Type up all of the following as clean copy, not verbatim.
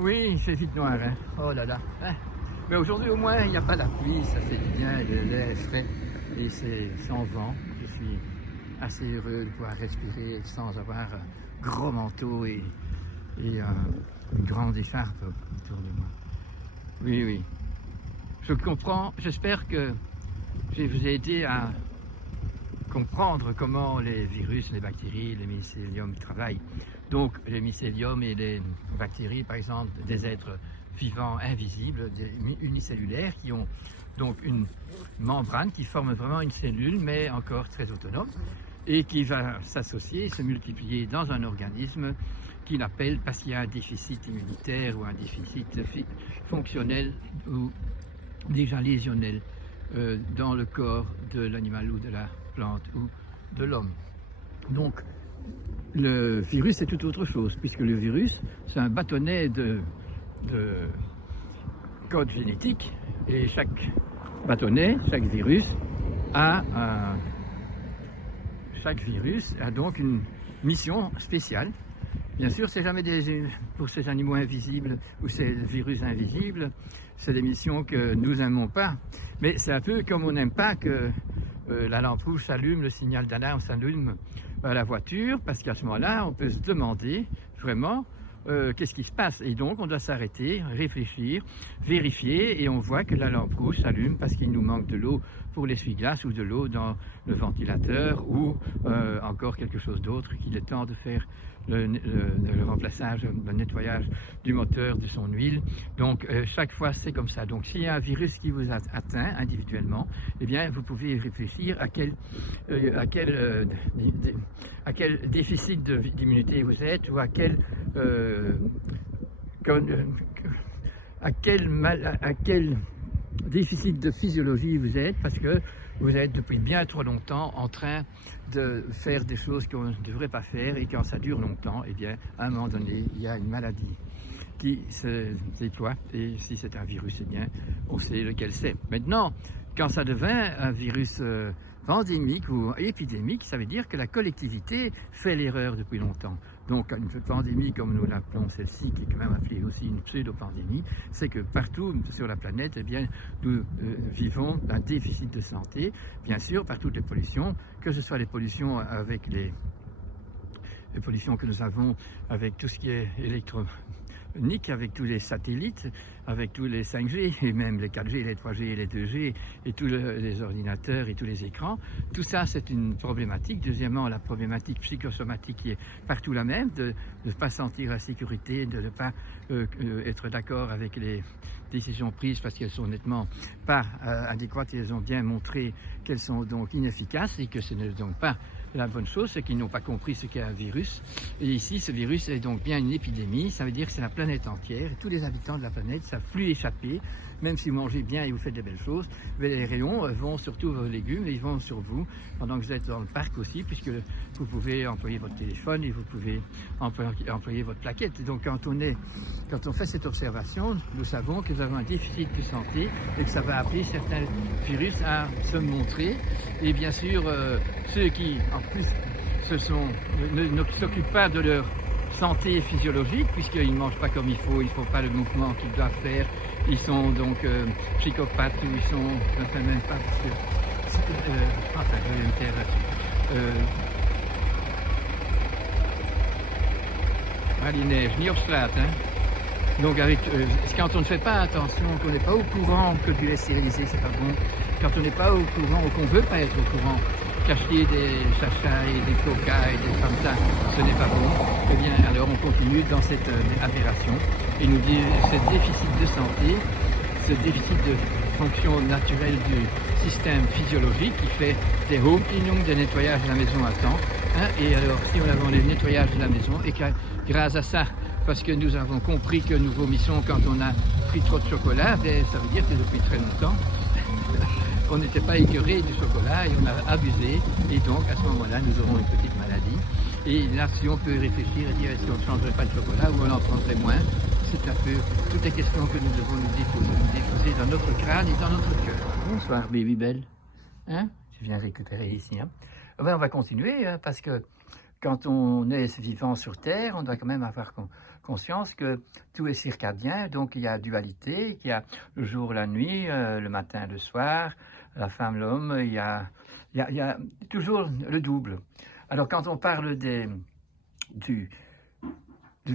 Oui, c'est vite noir, hein. Oh là là. Hein. Mais aujourd'hui, au moins, il n'y a pas la pluie, ça fait du bien, l'air est frais et c'est sans vent. Je suis assez heureux de pouvoir respirer sans avoir un gros manteau et une grande écharpe autour de moi. Oui, oui. Je comprends, j'espère que je vous ai aidé à comprendre comment les virus, les bactéries, les mycéliums travaillent. Donc les mycéliums et les bactéries, par exemple, des êtres vivants invisibles, unicellulaires, qui ont donc une membrane qui forme vraiment une cellule, mais encore très autonome, et qui va s'associer, se multiplier dans un organisme qu'il appelle, parce qu'il y a un déficit immunitaire ou un déficit fonctionnel ou déjà lésionnel dans le corps de l'animal ou de la plante ou de l'homme. Donc le virus c'est tout autre chose, puisque le virus c'est un bâtonnet de code génétique, et chaque bâtonnet, chaque virus a donc une mission spéciale. Bien sûr, c'est jamais pour ces animaux invisibles ou ces virus invisibles, c'est des missions que nous n'aimons pas. Mais c'est un peu comme on n'aime pas que la lampe rouge s'allume, le signal d'alarme s'allume à la voiture, parce qu'à ce moment-là, on peut se demander vraiment qu'est-ce qui se passe. Et donc, on doit s'arrêter, réfléchir, vérifier, et on voit que la lampe rouge s'allume parce qu'il nous manque de l'eau pour l'essuie-glace ou de l'eau dans le ventilateur ou encore quelque chose d'autre, qu'il est temps de faire le remplaçage, le nettoyage du moteur, de son huile. Donc chaque fois c'est comme ça. Donc s'il y a un virus qui vous atteint individuellement, eh bien vous pouvez réfléchir à quel déficit d'immunité vous êtes, ou à quel déficit de physiologie vous êtes, parce que vous êtes depuis bien trop longtemps en train de faire des choses qu'on ne devrait pas faire, et quand ça dure longtemps, eh bien à un moment donné il y a une maladie qui se déploie, et si c'est un virus, eh bien on sait lequel c'est. Maintenant, quand ça devient un virus pandémique ou épidémique, ça veut dire que la collectivité fait l'erreur depuis longtemps. Donc une pandémie comme nous l'appelons celle-ci, qui est quand même appelée aussi une pseudo-pandémie, c'est que partout sur la planète, eh bien, nous vivons un déficit de santé, bien sûr, par toutes les pollutions, que ce soit les pollutions avec les pollutions que nous avons avec tout ce qui est électronique, avec tous les satellites, avec tous les 5G, et même les 4G, les 3G et les 2G, et tous les ordinateurs et tous les écrans. Tout ça, c'est une problématique. Deuxièmement, la problématique psychosomatique qui est partout la même, de ne pas sentir la sécurité, de ne pas être d'accord avec les décisions prises parce qu'elles sont nettement pas adéquates, et elles ont bien montré qu'elles sont donc inefficaces, et que ce n'est donc pas la bonne chose, c'est qu'ils n'ont pas compris ce qu'est un virus. Et ici, ce virus est donc bien une épidémie. Ça veut dire que c'est la planète entière, et tous les habitants de la planète ne savent plus échapper. Même si vous mangez bien et vous faites des belles choses, mais les rayons vont sur tous vos légumes, et ils vont sur vous pendant que vous êtes dans le parc aussi, puisque vous pouvez employer votre téléphone et vous pouvez employer votre plaquette. Donc quand on fait cette observation, nous savons que nous avons un déficit de santé, et que ça va appeler certains virus à se montrer. Et bien sûr, ceux qui en plus ne s'occupent pas de leur santé physiologique, puisqu'ils ne mangent pas comme il faut, ils ne font pas le mouvement qu'ils doivent faire, ils sont donc psychopathes, ou ils sont, je ne sais même pas, parce que enfin, je vais me taire, die neige, niet op straat, hein. Donc quand on ne fait pas attention, qu'on n'est pas au courant que du lait stérilisé c'est pas bon, quand on n'est pas au courant, ou qu'on ne veut pas être au courant, qu'acheter des chachas et des coca et des comme ça, ce n'est pas bon, eh bien alors on continue dans cette aberration, et nous dit ce déficit de santé, ce déficit de fonction naturelle du système physiologique qui fait des home cleaning, des nettoyages de la maison à temps, hein, et alors si on a les nettoyages de la maison, et que grâce à ça, parce que nous avons compris que nous vomissons quand on a pris trop de chocolat, ben, ça veut dire que depuis très longtemps, on n'était pas écœuré du chocolat et on a abusé, et donc à ce moment-là nous aurons une petite maladie. Et là, si on peut réfléchir et dire si on ne changerait pas de chocolat ou on en prendrait moins, c'est un peu toutes les questions que nous devons nous déposer dans notre crâne et dans notre cœur. Bonsoir baby belle, hein? Je viens récupérer ici, hein? Ben, on va continuer, hein, parce que quand on est vivant sur Terre, on doit quand même avoir conscience que tout est circadien, donc il y a dualité, qu'il y a le jour, la nuit, le matin, le soir, la femme, l'homme, il y a toujours le double. Alors quand on parle du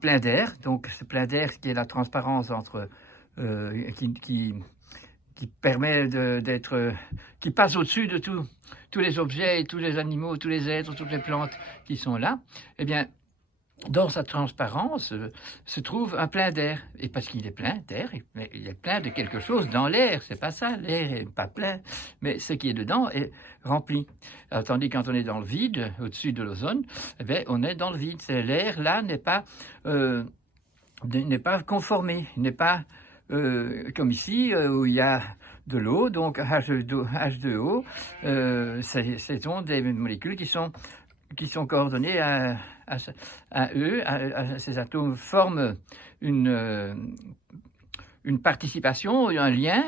plein d'air, donc ce plein d'air qui est la transparence entre qui permet d'être, qui passe au-dessus de tous les objets, tous les animaux, tous les êtres, toutes les plantes qui sont là, eh bien, dans sa transparence se trouve un plein d'air. Et parce qu'il est plein d'air, il est plein de quelque chose dans l'air. C'est pas ça, l'air n'est pas plein, mais ce qui est dedans est rempli. Alors, tandis que quand on est dans le vide, au-dessus de l'ozone, eh bien, on est dans le vide. L'air là n'est pas conformé, n'est pas comme ici où il y a de l'eau, donc H2O, ce sont des molécules qui sont coordonnées à eux, ces atomes forment une participation, un lien,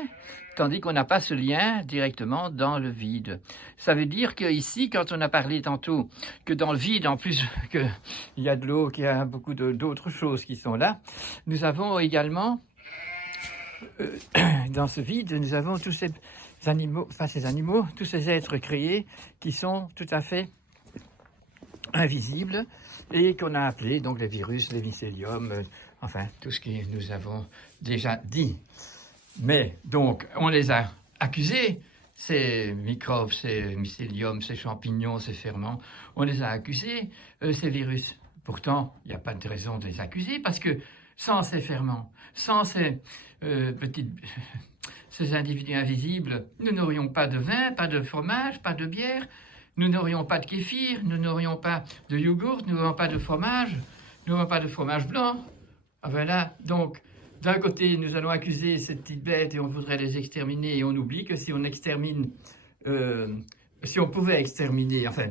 tandis qu'on n'a pas ce lien directement dans le vide. Ça veut dire qu'ici, quand on a parlé tantôt que dans le vide, en plus qu'il y a de l'eau, qu'il y a beaucoup d'autres choses qui sont là, nous avons également dans ce vide, nous avons tous ces animaux, tous ces êtres créés qui sont tout à fait invisibles et qu'on a appelés donc les virus, les mycéliums, enfin tout ce que nous avons déjà dit. Mais donc on les a accusés, ces microbes, ces mycéliums, ces champignons, ces ferments, on les a accusés, ces virus. Pourtant, il n'y a pas de raison de les accuser parce que sans ces ferments, sans ces individus invisibles, nous n'aurions pas de vin, pas de fromage, pas de bière, nous n'aurions pas de kéfir, nous n'aurions pas de yogourt, nous n'aurions pas de fromage, nous n'aurions pas de fromage blanc. Ah voilà, donc d'un côté nous allons accuser ces petites bêtes et on voudrait les exterminer et on oublie que si on extermine, si on pouvait exterminer, enfin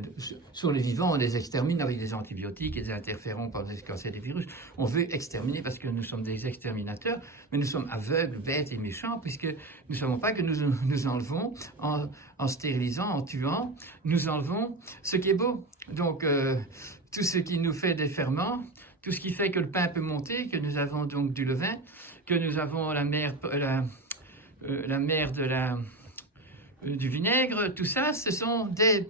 sur les vivants on les extermine avec des antibiotiques et des interférons quand c'est des virus, on veut exterminer parce que nous sommes des exterminateurs, mais nous sommes aveugles, bêtes et méchants puisque nous ne savons pas que nous enlevons, en stérilisant, en tuant, nous enlevons ce qui est beau. Donc tout ce qui nous fait des ferments, tout ce qui fait que le pain peut monter, que nous avons donc du levain, que nous avons la mer du vinaigre, tout ça, ce sont des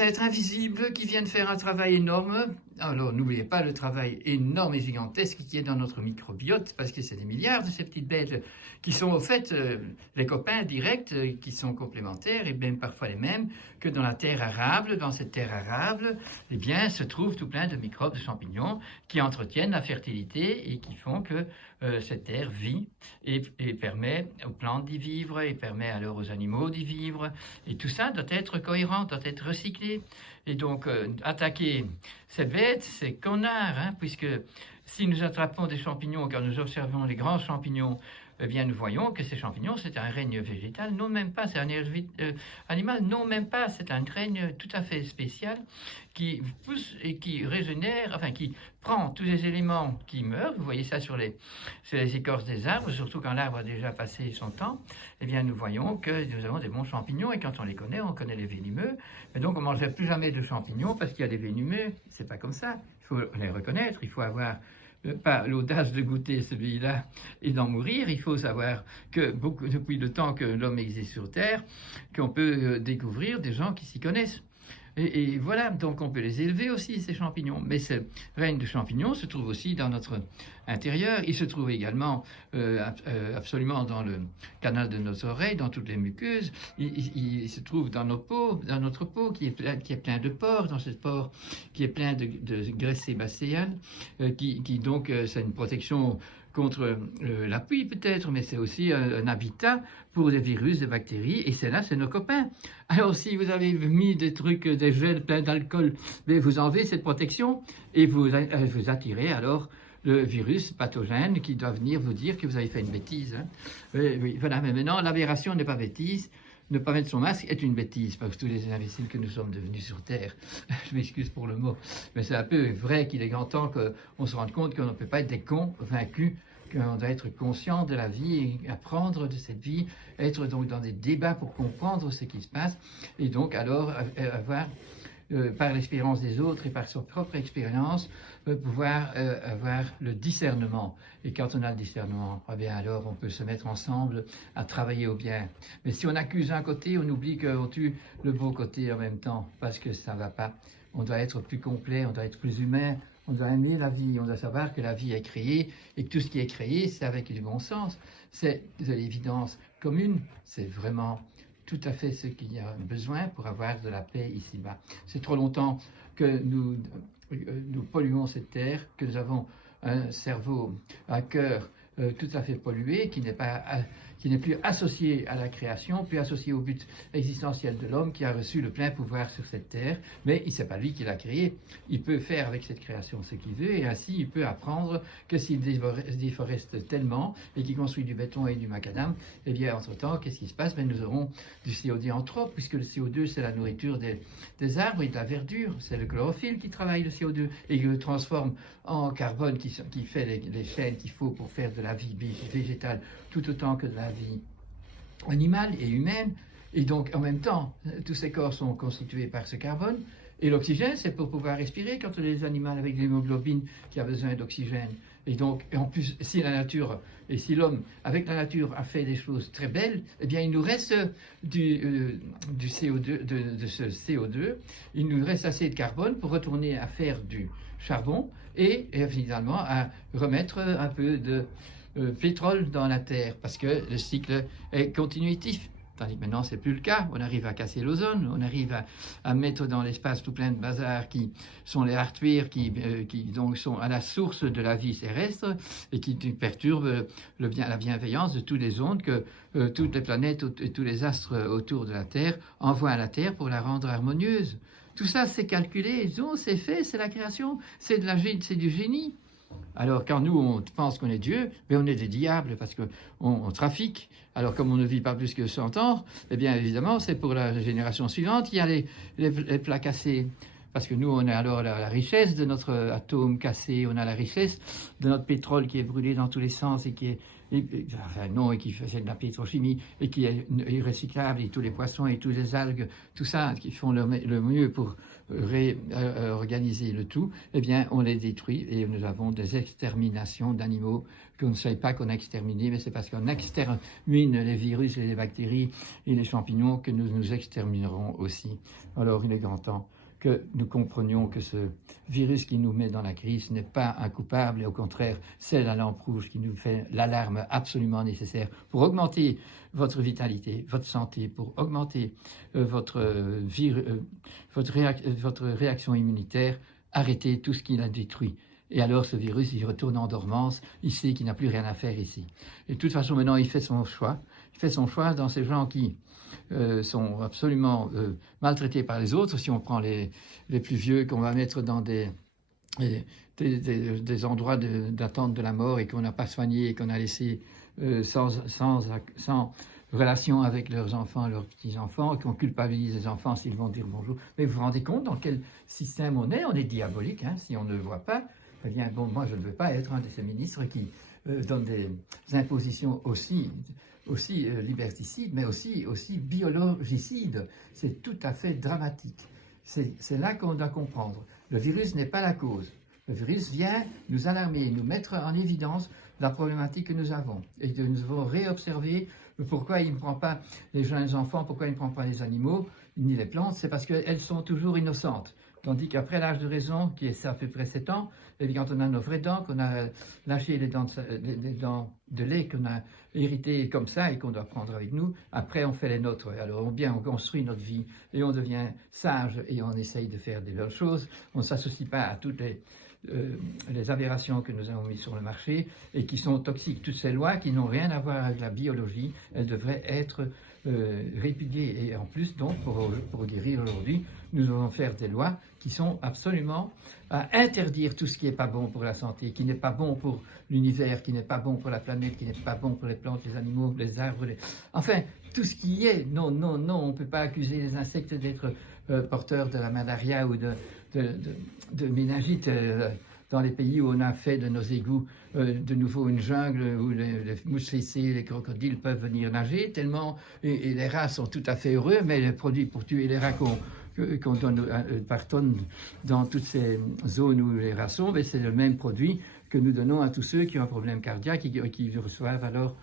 êtres invisibles qui viennent faire un travail énorme. Alors, n'oubliez pas le travail énorme et gigantesque qui est dans notre microbiote, parce que c'est des milliards de ces petites bêtes qui sont au fait les copains directs, qui sont complémentaires et même parfois les mêmes que dans la terre arable. Dans cette terre arable, eh bien, se trouve tout plein de microbes, de champignons qui entretiennent la fertilité et qui font que cette terre vit et permet aux plantes d'y vivre et permet alors aux animaux d'y vivre. Et tout ça doit être cohérent, doit être recyclé. Et donc, attaquer ces bêtes, c'est connard, hein, puisque si nous attrapons des champignons, quand nous observons les grands champignons, eh bien, nous voyons que ces champignons, c'est un règne végétal, non même pas, c'est un règne animal, non même pas, c'est un règne tout à fait spécial qui pousse et qui régénère, enfin qui prend tous les éléments qui meurent, vous voyez ça sur les écorces des arbres, surtout quand l'arbre a déjà passé son temps, eh bien nous voyons que nous avons des bons champignons et quand on connaît les venimeux, mais donc on ne mangerait plus jamais de champignons parce qu'il y a des venimeux, c'est pas comme ça, il faut les reconnaître, il faut avoir pas l'audace de goûter celui-là et d'en mourir. Il faut savoir que depuis le temps que l'homme existe sur Terre, qu'on peut découvrir des gens qui s'y connaissent. Et voilà, donc on peut les élever aussi, ces champignons. Mais ce règne de champignons se trouve aussi dans notre intérieur. Il se trouve également absolument dans le canal de notre oreille, dans toutes les muqueuses. Il se trouve dans notre peau qui est plein de pores, dans cette pore qui est plein de graisse sébacéale, qui donc, c'est une protection contre la pluie peut-être, mais c'est aussi un habitat pour des virus, des bactéries, et c'est nos copains. Alors si vous avez mis des trucs, des gels pleins d'alcool, vous enlevez cette protection et vous attirez alors le virus pathogène qui doit venir vous dire que vous avez fait une bêtise. Hein. Oui, voilà, mais maintenant l'aberration n'est pas bêtise. Ne pas mettre son masque est une bêtise, parce que tous les imbéciles que nous sommes devenus sur Terre, je m'excuse pour le mot, mais c'est un peu vrai qu'il est grand temps qu'on se rende compte qu'on ne peut pas être des cons vaincus, qu'on doit être conscient de la vie et apprendre de cette vie, être donc dans des débats pour comprendre ce qui se passe, et donc alors avoir par l'expérience des autres et par son propre expérience, pouvoir avoir le discernement. Et quand on a le discernement, eh bien alors on peut se mettre ensemble à travailler au bien. Mais si on accuse un côté, on oublie qu'on tue le beau côté en même temps, parce que ça ne va pas. On doit être plus complet, on doit être plus humain, on doit aimer la vie, on doit savoir que la vie est créée et que tout ce qui est créé, c'est avec du bon sens. C'est de l'évidence commune, c'est vraiment tout à fait ce qu'il y a besoin pour avoir de la paix ici-bas. C'est trop longtemps que nous polluons cette terre, que nous avons un cerveau, un cœur tout à fait pollué, qui n'est plus associé à la création, plus associé au but existentiel de l'homme, qui a reçu le plein pouvoir sur cette terre, mais c'est pas lui qui l'a créé. Il peut faire avec cette création ce qu'il veut, et ainsi il peut apprendre que s'il déforeste tellement, et qu'il construit du béton et du macadam, eh bien entre-temps, qu'est-ce qui se passe? Nous aurons du CO2 anthrope, puisque le CO2 c'est la nourriture des arbres et de la verdure, c'est le chlorophylle qui travaille le CO2, et qui le transforme en carbone, qui fait les chaînes qu'il faut pour faire de la vie végétale, tout autant que de la vie animale et humaine. Et donc, en même temps, tous ces corps sont constitués par ce carbone. Et l'oxygène, c'est pour pouvoir respirer quand les animaux avec l'hémoglobine qui a besoin d'oxygène. Et donc, en plus, si la nature, et si l'homme, avec la nature, a fait des choses très belles, eh bien, il nous reste du CO2, de ce CO2, il nous reste assez de carbone pour retourner à faire du charbon et finalement à remettre un peu de pétrole dans la terre, parce que le cycle est continuatif. Tandis que maintenant, ce n'est plus le cas. On arrive à casser l'ozone, on arrive à mettre dans l'espace tout plein de bazar qui sont les hardware, qui donc sont à la source de la vie terrestre et qui perturbent la bienveillance de toutes les ondes que toutes les planètes et tous les astres autour de la Terre envoient à la Terre pour la rendre harmonieuse. Tout ça, c'est calculé, c'est fait, c'est la création, c'est du génie. Alors quand nous, on pense qu'on est Dieu, mais on est des diables parce qu'on trafique. Alors comme on ne vit pas plus que 100 ans, eh bien évidemment, c'est pour la génération suivante, il y a les plats cassés. Parce que nous, on a alors la richesse de notre atome cassé, on a la richesse de notre pétrole qui est brûlé dans tous les sens et qui est qui fait de la pétrochimie et qui est recyclable, et tous les poissons et tous les algues, tout ça, qui font le mieux pour réorganiser le tout, eh bien, on les détruit et nous avons des exterminations d'animaux qu'on ne sait pas qu'on a exterminés, mais c'est parce qu'on extermine les virus et les bactéries et les champignons que nous exterminerons aussi. Alors, il est grand temps que nous comprenions que ce virus qui nous met dans la crise n'est pas un coupable, et au contraire, c'est la lampe rouge qui nous fait l'alarme absolument nécessaire pour augmenter votre vitalité, votre santé, pour augmenter votre réaction immunitaire, arrêter tout ce qui l'a détruit. Et alors ce virus, il retourne en dormance, il sait qu'il n'a plus rien à faire ici. Et de toute façon, maintenant, il fait son choix. Il fait son choix dans ces gens qui sont absolument maltraités par les autres. Si on prend les plus vieux qu'on va mettre dans des endroits d'attente de la mort et qu'on n'a pas soigné et qu'on a laissé sans relation avec leurs enfants, leurs petits-enfants, qu'on culpabilise les enfants s'ils vont dire bonjour. Mais vous vous rendez compte dans quel système on est diabolique, hein, si on ne le voit pas. Eh bien, bon, moi je ne veux pas être un de ces ministres qui donnent des impositions aussi liberticides, mais aussi biologicides. C'est tout à fait dramatique. C'est là qu'on doit comprendre. Le virus n'est pas la cause. Le virus vient nous alarmer, nous mettre en évidence la problématique que nous avons. Et nous devons réobserver pourquoi il ne prend pas les jeunes enfants, pourquoi il ne prend pas les animaux, ni les plantes. C'est parce qu'elles sont toujours innocentes. Tandis qu'après l'âge de raison, qui est à peu près 7 ans, et quand on a nos vraies dents, qu'on a lâché les dents de lait qu'on a héritées comme ça et qu'on doit prendre avec nous, après on fait les nôtres. Alors on construit notre vie et on devient sage et on essaye de faire des belles choses. On ne s'associe pas à toutes les aberrations que nous avons mises sur le marché et qui sont toxiques. Toutes ces lois qui n'ont rien à voir avec la biologie, elles devraient être répudiées. Et en plus, donc, pour guérir aujourd'hui, nous devons faire des lois qui sont absolument à interdire tout ce qui n'est pas bon pour la santé, qui n'est pas bon pour l'univers, qui n'est pas bon pour la planète, qui n'est pas bon pour les plantes, les animaux, les arbres, enfin, tout ce qui est. Non, on ne peut pas accuser les insectes d'être porteurs de la malaria ou de méningite dans les pays où on a fait de nos égouts de nouveau une jungle où les mouches fessées, les crocodiles peuvent venir nager tellement, et les rats sont tout à fait heureux, mais les produits pour tuer les rats qu'on donne par tonne dans toutes ces zones où les rats sont, c'est le même produit que nous donnons à tous ceux qui ont un problème cardiaque et qui reçoivent alors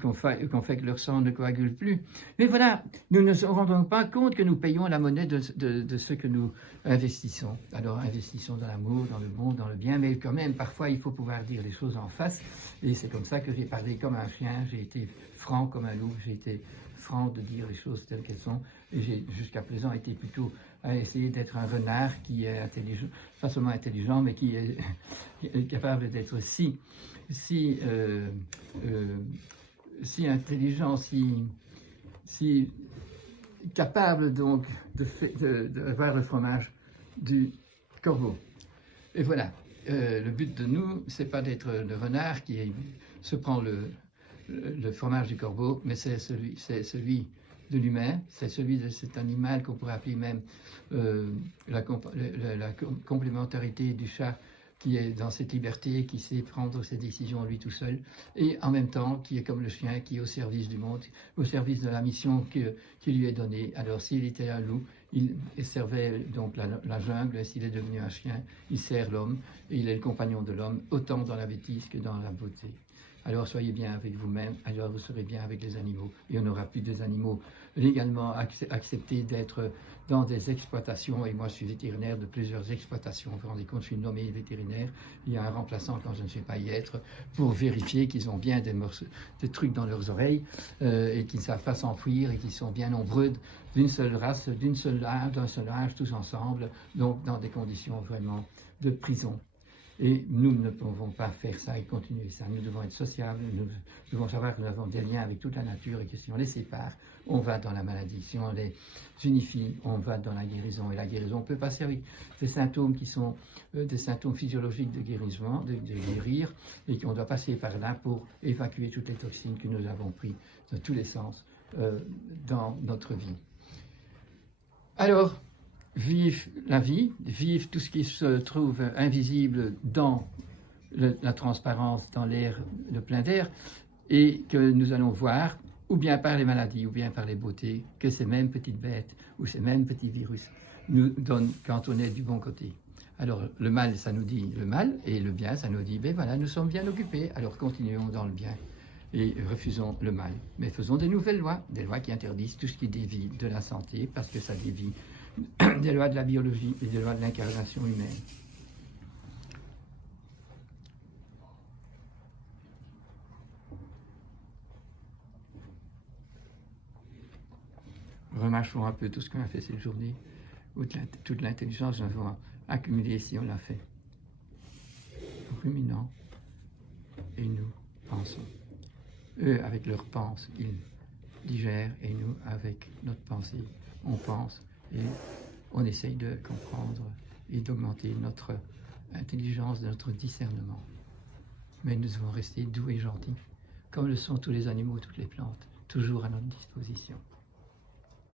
qu'on fait que leur sang ne coagule plus. Mais voilà, nous ne nous rendons pas compte que nous payons la monnaie de ce que nous investissons. Alors investissons dans l'amour, dans le bon, dans le bien, mais quand même, parfois, il faut pouvoir dire les choses en face. Et c'est comme ça que j'ai parlé comme un chien, j'ai été franc comme un loup, j'ai été franc de dire les choses telles qu'elles sont. Et j'ai jusqu'à présent été plutôt à essayer d'être un renard qui est intelligent, pas seulement intelligent, mais qui est capable d'être si intelligent, si capable donc de voir le fromage du corbeau. Et voilà, le but de nous, c'est pas d'être le renard qui se prend le fromage du corbeau, mais c'est celui de l'humain, c'est celui de cet animal qu'on pourrait appeler même la complémentarité du chat, qui est dans cette liberté, qui sait prendre ses décisions lui tout seul, et en même temps qui est comme le chien, qui est au service du monde, au service de la mission qui lui est donnée. Alors s'il était un loup, il servait donc la jungle, s'il est devenu un chien, il sert l'homme, et il est le compagnon de l'homme, autant dans la bêtise que dans la beauté. Alors soyez bien avec vous-même, alors vous serez bien avec les animaux. Et on n'aura plus des animaux légalement acceptés d'être dans des exploitations. Et moi, je suis vétérinaire de plusieurs exploitations. Vous vous rendez compte, je suis nommé vétérinaire. Il y a un remplaçant quand je ne sais pas y être pour vérifier qu'ils ont bien des trucs dans leurs oreilles et qu'ils ne savent pas s'enfuir et qu'ils sont bien nombreux d'une seule race, d'un seul âge, tous ensemble, donc dans des conditions vraiment de prison. Et nous ne pouvons pas faire ça et continuer ça. Nous devons être sociables, nous devons savoir que nous avons des liens avec toute la nature et que si on les sépare, on va dans la maladie. Si on les unifie, on va dans la guérison. Et la guérison peut passer avec des symptômes qui sont des symptômes physiologiques de guérison, de guérir, et qu'on doit passer par là pour évacuer toutes les toxines que nous avons prises de tous les sens dans notre vie. Alors, vive la vie, vive tout ce qui se trouve invisible dans la transparence, dans l'air, le plein d'air, et que nous allons voir, ou bien par les maladies, ou bien par les beautés, que ces mêmes petites bêtes, ou ces mêmes petits virus nous donnent quand on est du bon côté. Alors, le mal, ça nous dit le mal, et le bien, ça nous dit, ben voilà, nous sommes bien occupés, alors continuons dans le bien, et refusons le mal. Mais faisons des nouvelles lois, des lois qui interdisent tout ce qui dévie de la santé, parce que ça dévie des lois de la biologie et des lois de l'incarnation humaine. Remarchons un peu tout ce qu'on a fait cette journée, où toute l'intelligence nous avons accumulée si on l'a fait. Ruminant, et nous pensons. Eux, avec leur pensée, ils digèrent, et nous, avec notre pensée, on pense. Et on essaye de comprendre et d'augmenter notre intelligence, notre discernement. Mais nous devons rester doux et gentils, comme le sont tous les animaux, toutes les plantes, toujours à notre disposition.